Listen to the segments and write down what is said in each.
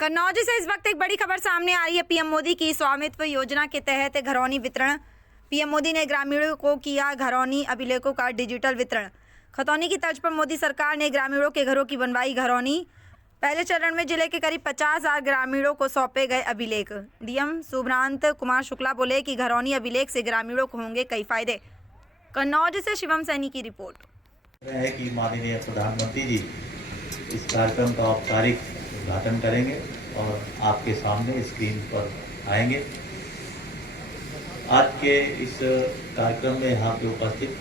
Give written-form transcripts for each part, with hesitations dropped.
कन्नौज से इस वक्त एक बड़ी खबर सामने आ रही है। पीएम मोदी की स्वामित्व योजना के तहत घरौनी वितरण। पीएम मोदी ने ग्रामीणों को किया घरौनी अभिलेखों का डिजिटल वितरण। खतौनी की तर्ज पर मोदी सरकार ने ग्रामीणों के घरों की बनवाई घरौनी। पहले चरण में जिले के करीब 50,000 ग्रामीणों को सौंपे गए अभिलेख। डीएम शुभ्रांत कुमार शुक्ला बोले कि घरौनी अभिलेख से ग्रामीणों को होंगे कई फायदे। कन्नौज से शिवम सैनी की रिपोर्ट है कि माननीय प्रधानमंत्री जी इस कार्यक्रम का औपचारिक उद्घाटन करेंगे और आपके सामने स्क्रीन पर आएंगे। आज के इस कार्यक्रम में यहाँ पे उपस्थित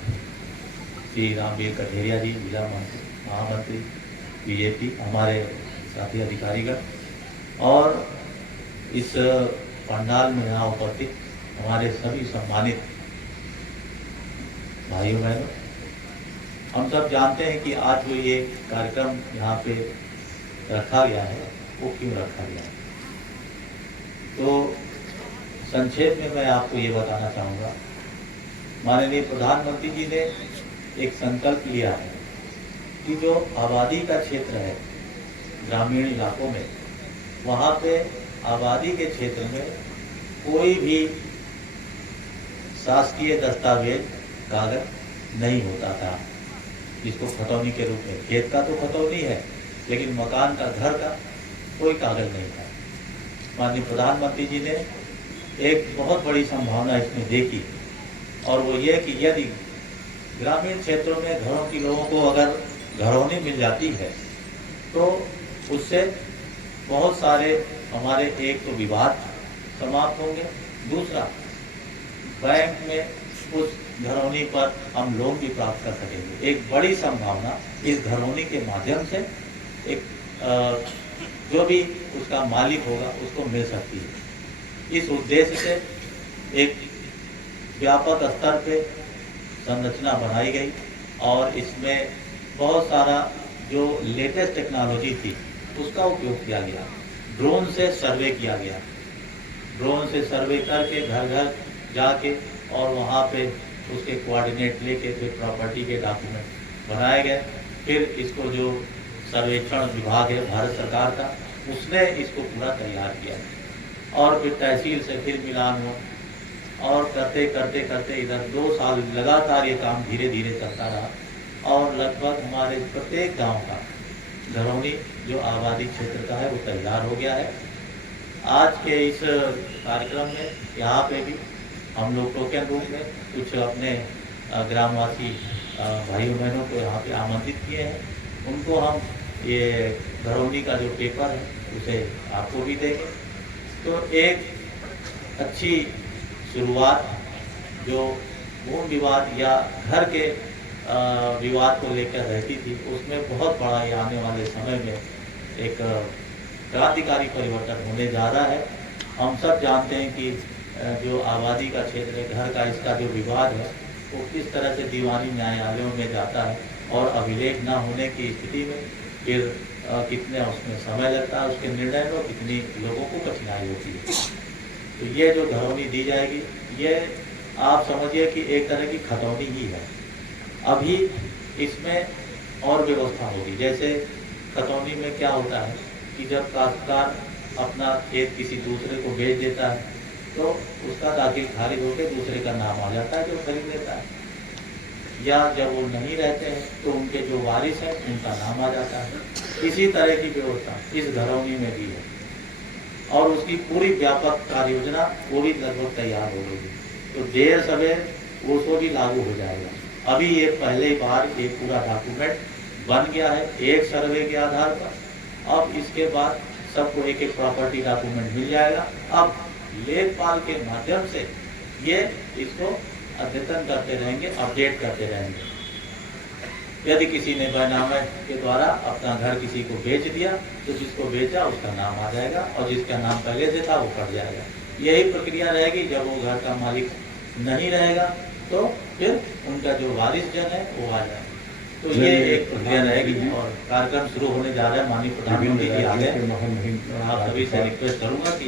श्री रामवीर कठेरिया जी, जिला महामंत्री बीजेपी, हमारे साथी अधिकारीगण और इस पंडाल में यहाँ उपस्थित हमारे सभी सम्मानित भाइयों बहनों, हम सब जानते हैं कि आज जो ये कार्यक्रम यहाँ पे रखा गया है वो क्यों रखा गया है। तो संक्षेप में मैं आपको ये बताना चाहूँगा, माननीय प्रधानमंत्री जी ने एक संकल्प लिया है कि जो आबादी का क्षेत्र है ग्रामीण इलाकों में, वहाँ पे आबादी के क्षेत्र में कोई भी शासकीय दस्तावेज कागज नहीं होता था, जिसको खतौनी के रूप में, खेत का तो खतौनी है लेकिन मकान का, घर का कोई कागज नहीं था। माननीय प्रधानमंत्री जी ने एक बहुत बड़ी संभावना इसमें देखी और वो ये कि यदि ग्रामीण क्षेत्रों में घरों की लोगों को अगर घरौनी मिल जाती है तो उससे बहुत सारे हमारे एक तो विवाद समाप्त होंगे, दूसरा बैंक में उस घरौनी पर हम लोन भी प्राप्त कर सकेंगे। एक बड़ी संभावना इस घरौनी के माध्यम से एक जो भी उसका मालिक होगा उसको मिल सकती है। इस उद्देश्य से एक व्यापक स्तर पे संरचना बनाई गई और इसमें बहुत सारा जो लेटेस्ट टेक्नोलॉजी थी उसका उपयोग किया गया। ड्रोन से सर्वे किया गया, ड्रोन से सर्वे करके घर घर जाके और वहाँ पे उसके कोऑर्डिनेट लेके फिर प्रॉपर्टी के डॉक्यूमेंट बनाए गए। फिर इसको जो सर्वेक्षण विभाग है भारत सरकार का, उसने इसको पूरा तैयार किया और फिर तहसील से फिर मिलान हुआ और करते करते करते इधर 2 साल लगातार ये काम धीरे धीरे चलता रहा और लगभग हमारे प्रत्येक गांव का घरौनी जो आबादी क्षेत्र का है वो तैयार हो गया है। आज के इस कार्यक्रम में यहाँ पे भी हम लोग टोकन रूप में कुछ अपने ग्रामवासी भाइयों बहनों को यहाँ पे आमंत्रित किए हैं। उनको हम ये घरौनी का जो पेपर है उसे आपको भी देंगे। तो एक अच्छी शुरुआत जो भूमि विवाद या घर के विवाद को लेकर रहती थी, उसमें बहुत बड़ा ये आने वाले समय में एक क्रांतिकारी परिवर्तन होने जा रहा है। हम सब जानते हैं कि जो आबादी का क्षेत्र है, घर का, इसका जो विवाद है वो किस तरह से दीवानी न्यायालयों में जाता है और अभिलेख न होने की स्थिति में फिर कितने उसमें समय लगता है, उसके निर्णय में कितनी लोगों को कठिनाई होती है। तो ये जो घरौनी दी जाएगी ये आप समझिए कि एक तरह की खतौनी ही है। अभी इसमें और व्यवस्था होगी। जैसे खतौनी में क्या होता है कि जब काश्तकार अपना खेत किसी दूसरे को बेच देता है तो उसका दाखिल खारिज होकर दूसरे का नाम आ जाता है जो खरीद लेता है, या जब वो नहीं रहते हैं तो उनके जो वारिस हैं उनका नाम आ जाता है। इसी तरह की व्यवस्था इस घरौनी में भी है और उसकी पूरी व्यापक कार्य योजना वो भी लगभग तैयार हो गई। तो देर सवेर उसको भी लागू हो जाएगा। अभी ये पहले बार एक पूरा डॉक्यूमेंट बन गया है एक सर्वे के आधार पर। अब इसके बाद सबको एक एक प्रॉपर्टी डॉक्यूमेंट मिल जाएगा। अब लेखपाल के माध्यम से ये इसको अद्यतन करते रहेंगे, अपडेट करते रहेंगे। यदि किसी ने बैनामे के द्वारा अपना घर किसी को बेच दिया तो जिसको बेचा उसका नाम आ जाएगा और जिसका नाम पहले से था वो कट जाएगा। यही प्रक्रिया रहेगी। जब वो घर का मालिक नहीं रहेगा तो फिर उनका जो वारिस जन है वो आ जाएगा। तो ये एक प्रक्रिया रहेगी और कार्यक्रम शुरू होने जा रहा है। माननीय प्रधानमंत्री जी आ गए। आप सभी से रिक्वेस्ट करूंगा कि